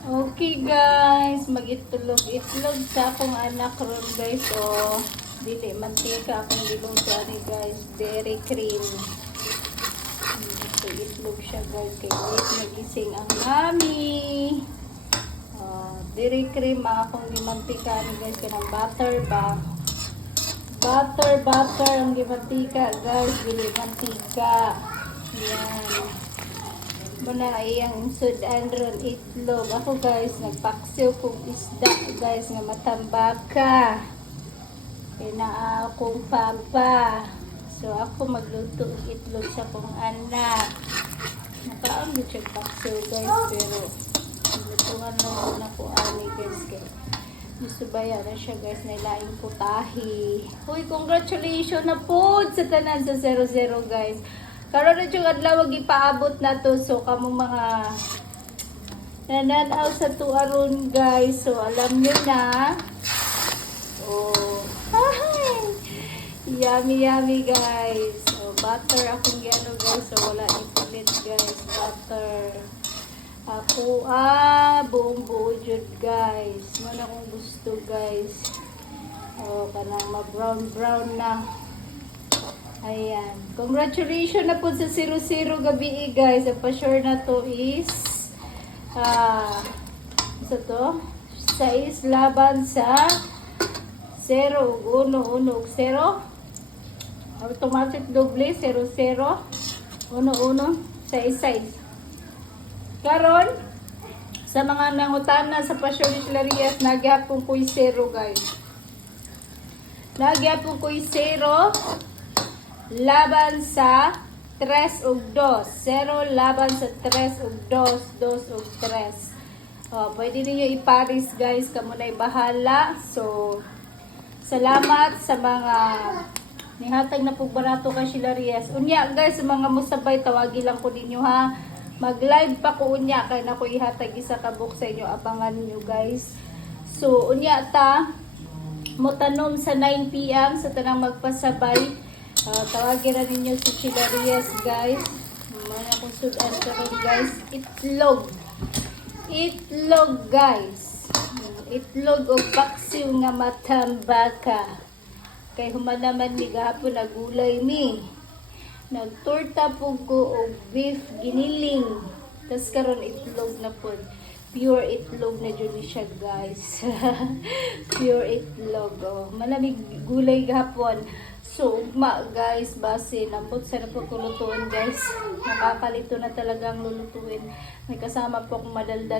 Okay guys, mag-itlog sa akong anak ron guys. O, dili mantika akong giluto ani guys. Dairy cream. So, itlog siya guys. Kaya wait, nagising ang mami. Dairy cream ang akong gimantika ni guys. Kanang butter ba? Butter ang gimantika guys. Dili mantika. Yan. Muna iyang sudan ron itlog. Ako guys, nagpaksiw kong isda guys nga matambaka. Kaya akong papa. So ako magluto ng itlog sa kong anak. Nakaon din siya paksiw guys, pero lutuan lang muna ko ani guys. Kaya gusto baya na siya guys, nailaing putahi. Uy, congratulations na po sa tanan sa 00 guys. Karon na yung adlaw ipaabot na to. So kamo mga nananaw sa tuaron guys. So alam nyo na. Oh, hi! Yummy guys. So butter akong gano guys. So wala ipilit guys. Butter. Ako buong buo jud guys. Mana kong gusto guys. Oh, kanang ma-brown na. Ayan. Congratulations na po sa 00 gabi guys. Ang pa-sure na to is isa to? 6 laban sa 0. 1, 1, 0. Automatic doble. 0, 0. 1, 1. 6, 6. Karon, sa mga nangutana sa pa-sure ni Clarias, nagyapon ko'y 0 guys. Nagyapon ko'y 0. Laban sa 3 ug 2. 0 laban sa 3 ug 2. 2 ug 3. Pwede niyo iparis guys. Kamo na'y bahala. So, salamat sa mga nihatag na barato kay Hilarias. Unya guys, sa mga musabay, tawagi lang ko ninyo ha. Mag-live pa ko unya. Kaya na ko ihatag isa ka book sa inyo. Abangan nyo guys. So, unya ta. Mutanom sa 9 PM sa tanang magpasabay. Tawagin na ninyo si Hilarias guys. Mga kung sudan karon guys. Itlog guys. Itlog o paksiw nga matambaka. Kay humanaman ni gahapon na gulay mi. Nagtorta po ko o beef giniling. Tas karon itlog na po. Pure itlog na dyan siya guys. Pure itlog. Oh. Malamig gulay gahapon. So, ugma guys, base, nambot sa na po kulutuin guys. Nakakalito na talagang lulutuin. May kasama po akong madaldal.